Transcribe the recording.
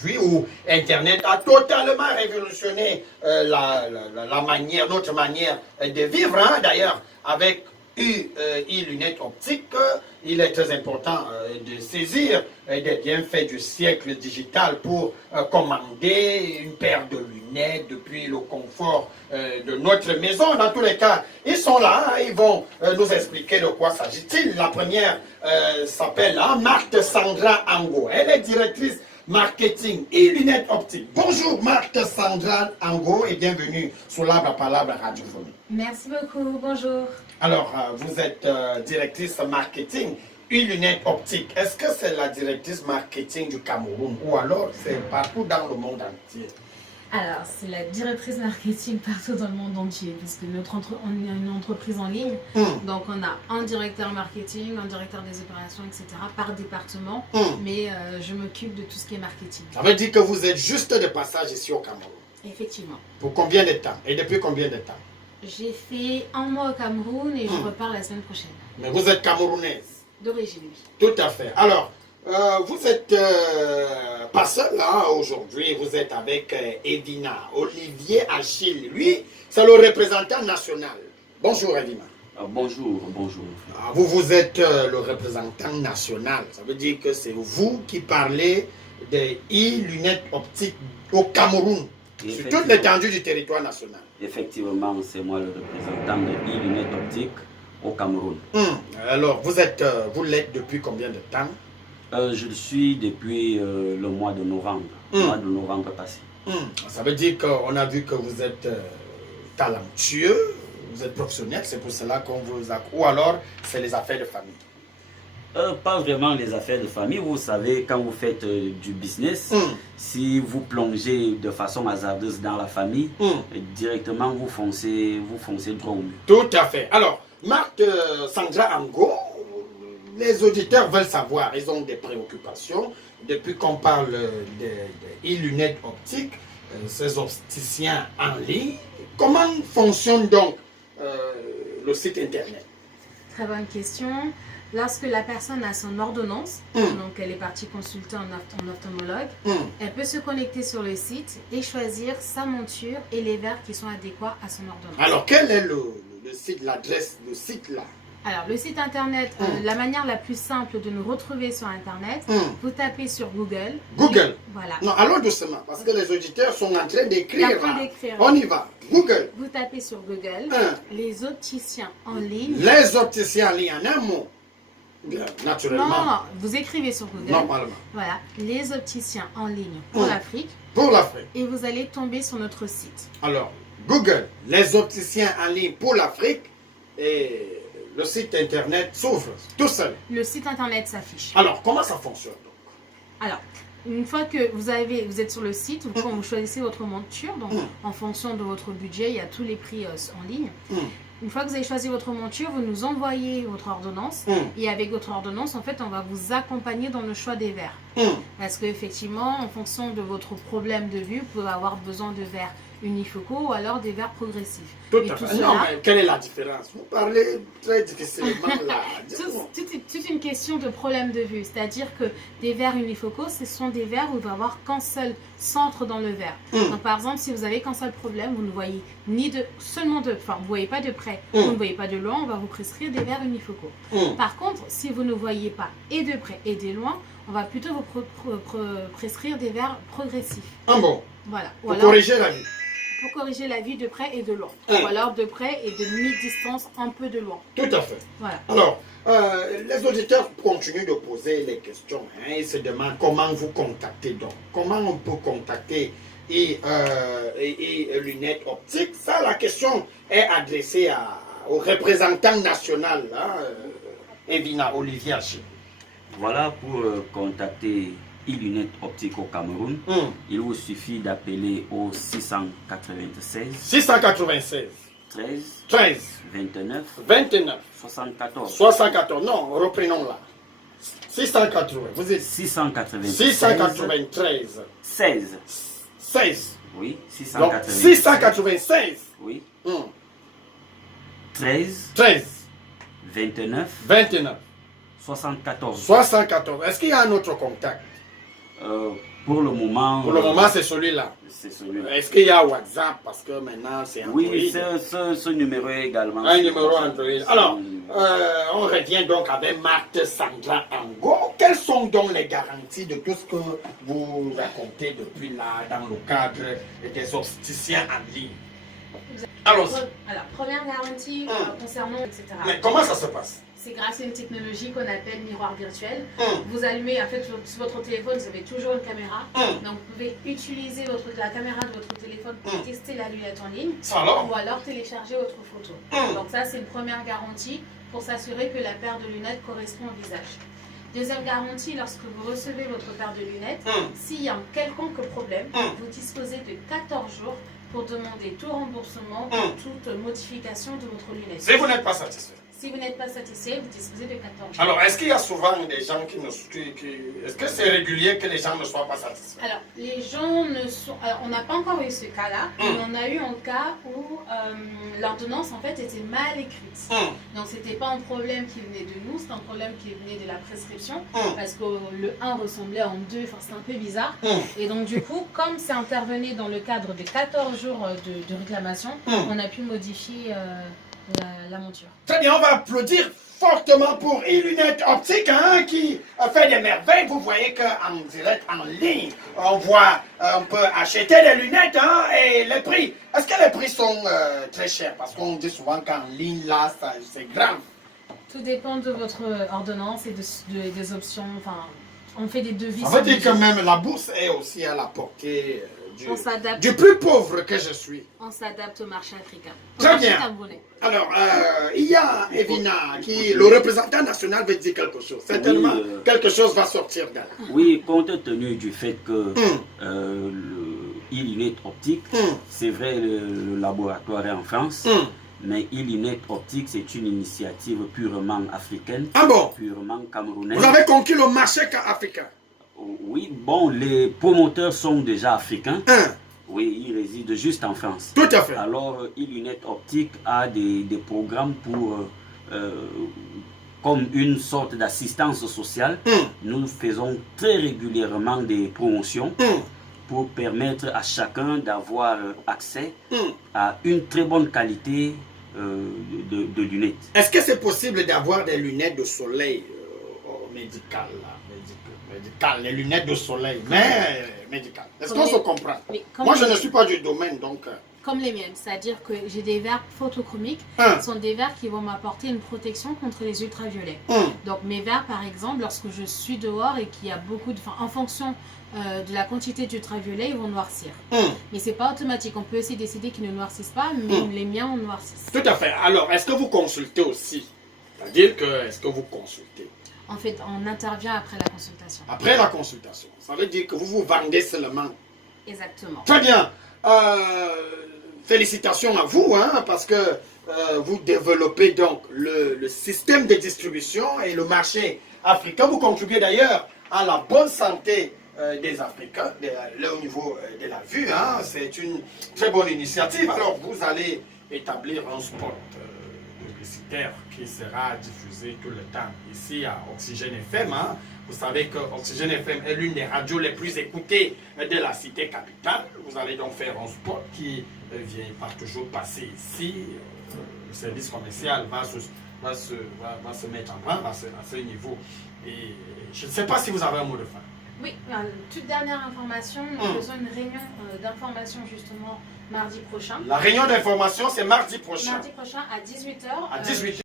aujourd'hui où Internet a totalement révolutionné notre manière de vivre. Hein. D'ailleurs, avec lunettes optiques, il est très important de saisir des bienfaits du siècle digital pour commander une paire de lunettes depuis le confort de notre maison. Dans tous les cas, ils sont là, hein, ils vont nous expliquer de quoi s'agit-il. La première s'appelle Marthe Sandra Ango. Elle est directrice marketing et lunettes optiques. Bonjour Marthe Sandra Ango et bienvenue sur l'Arbre à Palabre radiophonique. Merci beaucoup, bonjour. Alors, vous êtes directrice marketing et lunettes optiques. Est-ce que c'est la directrice marketing du Cameroun ou alors c'est partout dans le monde entier? Alors, c'est la directrice marketing partout dans le monde entier, puisque on est une entreprise en ligne. Donc, on a un directeur marketing, un directeur des opérations, etc. par département. Mais je m'occupe de tout ce qui est marketing. Ça veut dire que vous êtes juste de passage ici au Cameroun? Effectivement. Pour combien de temps? Et depuis combien de temps? J'ai fait un mois au Cameroun et je repars la semaine prochaine. Mais vous êtes camerounaise? D'origine, oui. Tout à fait. Alors, vous êtes pas seul là aujourd'hui, vous êtes avec Edina, Olivier Achille. Lui, c'est le représentant national. Bonjour Edina. Bonjour, bonjour. Vous êtes le représentant national. Ça veut dire que c'est vous qui parlez des lunettes optiques au Cameroun, sur toute l'étendue du territoire national. Effectivement, c'est moi le représentant de lunettes optiques au Cameroun. Alors, vous l'êtes depuis combien de temps? Je le suis depuis le mois de novembre, le mois de novembre passé. Ça veut dire qu'on a vu que vous êtes talentueux, vous êtes professionnel, c'est pour cela qu'on vous a... Ou alors, c'est les affaires de famille? Pas vraiment les affaires de famille. Vous savez, quand vous faites du business, si vous plongez de façon hasardeuse dans la famille, directement vous foncez droit au mur. Tout à fait. Alors, Marthe Sandra Ango, les auditeurs veulent savoir, ils ont des préoccupations. Depuis qu'on parle des lunettes optiques, ces opticiens en ligne, comment fonctionne donc le site internet? Très bonne question. Lorsque la personne a son ordonnance, donc elle est partie consulter un ophtalmologue, elle peut se connecter sur le site et choisir sa monture et les verres qui sont adéquats à son ordonnance. Alors, quel est le site, l'adresse du site là? Alors, le site internet, la manière la plus simple de nous retrouver sur internet, vous tapez sur Google. Google? Voilà. Non, allons doucement, parce que les auditeurs sont en train d'écrire. Ouais. On y va. Google. Vous tapez sur Google, les opticiens en ligne. Les opticiens en ligne, en un mot. Bien, naturellement. Non, vous écrivez sur Google. Normalement. Voilà, les opticiens en ligne pour l'Afrique. Pour l'Afrique. Et vous allez tomber sur notre site. Alors, Google, les opticiens en ligne pour l'Afrique, et le site internet s'ouvre tout seul. Le site internet s'affiche. Alors, comment ça fonctionne donc? Alors, une fois que vous êtes sur le site, vous choisissez votre monture, donc en fonction de votre budget, il y a tous les prix en ligne. Une fois que vous avez choisi votre monture, vous nous envoyez votre ordonnance. Et avec votre ordonnance, en fait, on va vous accompagner dans le choix des verres. Parce qu'effectivement, en fonction de votre problème de vue, vous pouvez avoir besoin de verres unifocaux ou alors des verres progressifs. Tout à fait. Non, mais quelle est la différence? Vous parlez très difficilement là. Toute une question de problème de vue. C'est-à-dire que des verres unifocaux, ce sont des verres où il va y avoir qu'un seul centre dans le verre. Donc par exemple, si vous avez qu'un seul problème, vous ne voyez seulement de... Enfin, vous ne voyez pas de près, vous ne voyez pas de loin, on va vous prescrire des verres unifocaux. Par contre, si vous ne voyez pas et de près et de loin, on va plutôt vous prescrire des verres progressifs. Ah bon? Voilà. Pour corriger la vue. Pour corriger la vue de près et de loin. Ou alors de près et de mi-distance, un peu de loin. Tout à fait. Voilà. Alors, les auditeurs continuent de poser les questions. Ils se demandent comment vous contactez donc. Comment on peut contacter et lunettes optiques. Ça, la question est adressée au représentant national, Edina, Olivier Achille. Voilà, pour contacter lunettes optiques au Cameroun, il vous suffit d'appeler au 696 13 29 74. Non, reprenons là. 680. Vous êtes 693 16. Oui, 696. Oui. 13 29 74. 74. Est-ce qu'il y a un autre contact? Pour le moment... Pour le moment, c'est celui-là. C'est celui-là. Est-ce qu'il y a WhatsApp? Parce que maintenant, c'est Android. Oui, ce numéro est également... Un numéro Android. Alors, on revient donc avec Marthe Sandra Ango. Quelles sont donc les garanties de tout ce que vous racontez depuis là, dans le cadre des opticiens en ligne? Alors, première garantie concernant, etc. Mais comment ça se passe? C'est grâce à une technologie qu'on appelle miroir virtuel. Vous allumez, en fait, sur votre téléphone, vous avez toujours une caméra. Donc, vous pouvez utiliser la caméra de votre téléphone pour tester la lunette en ligne. Ou alors télécharger votre photo. Donc, ça, c'est une première garantie pour s'assurer que la paire de lunettes correspond au visage. Deuxième garantie, lorsque vous recevez votre paire de lunettes, s'il y a un quelconque problème, vous disposez de 14 jours pour demander tout remboursement ou toute modification de votre lunette. Si vous n'êtes pas satisfait. Si vous n'êtes pas satisfait, vous disposez de 14 jours. Alors, est-ce qu'il y a souvent des gens qui ne... Est-ce que c'est régulier que les gens ne soient pas satisfaits? Alors, les gens ne sont... Alors, on n'a pas encore eu ce cas-là, mais on a eu un cas où l'ordonnance, en fait, était mal écrite. Donc, ce n'était pas un problème qui venait de nous, c'était un problème qui venait de la prescription, parce que le 1 ressemblait en 2, enfin, c'était un peu bizarre. Et donc, du coup, comme c'est intervenu dans le cadre de 14 jours de réclamation, on a pu modifier... la monture. Très bien, on va applaudir fortement pour e-lunettes optiques qui fait des merveilles. Vous voyez qu'en direct, en ligne, on peut acheter des lunettes et les prix. Est-ce que les prix sont très chers? Parce qu'on dit souvent qu'en ligne, là, c'est grave. Tout dépend de votre ordonnance et des options. Enfin, on fait des devis. Ça veut dire que même la bourse est aussi à la portée du plus pauvre que je suis. On s'adapte au marché africain. Très bien. Alors, il y a Evina qui, le représentant national, veut dire quelque chose. Certainement, quelque chose va sortir d'elle. Oui, compte tenu du fait que le e-lunette optique, c'est vrai, le laboratoire est en France, mais e-lunette optique, c'est une initiative purement africaine, purement camerounaise. Vous avez conquis le marché africain? Oui, bon, les promoteurs sont déjà africains. Oui, ils résident juste en France. Tout à fait. Alors, e-lunette optique a des programmes pour, comme une sorte d'assistance sociale. Nous faisons très régulièrement des promotions pour permettre à chacun d'avoir accès à une très bonne qualité de lunettes. Est-ce que c'est possible d'avoir des lunettes de soleil médicales, les lunettes de soleil, mais médicales? Est-ce qu'on se comprend? Moi, je ne suis pas du domaine, donc... Comme les miennes, c'est-à-dire que j'ai des verres photochromiques, ce sont des verres qui vont m'apporter une protection contre les ultraviolets. Donc mes verres, par exemple, lorsque je suis dehors et qu'il y a beaucoup de... Enfin, en fonction de la quantité d'ultraviolets, ils vont noircir. Mais ce n'est pas automatique, on peut aussi décider qu'ils ne noircissent pas, mais les miens, on noircissent. Tout à fait. Alors, est-ce que vous consultez aussi? C'est-à-dire que, est-ce que vous consultez? En fait, on intervient après la consultation. Après la consultation. Ça veut dire que vous vous vendez seulement. Exactement. Très bien. Félicitations à vous, parce que vous développez donc le système de distribution et le marché africain. Vous contribuez d'ailleurs à la bonne santé des Africains, au niveau de la vue. C'est une très bonne initiative. Alors, vous allez établir un spot publicitaire qui sera diffusé tout le temps ici à Oxygène FM. Vous savez que Oxygène FM est l'une des radios les plus écoutées de la cité capitale. Vous allez donc faire un spot qui va toujours passer ici. Le service commercial va se mettre en branle à ce niveau. Et je ne sais pas si vous avez un mot de fin. Oui, toute dernière information, nous faisons une réunion d'information justement mardi prochain. La réunion d'information, c'est mardi prochain. Mardi prochain à 18h. À 18h.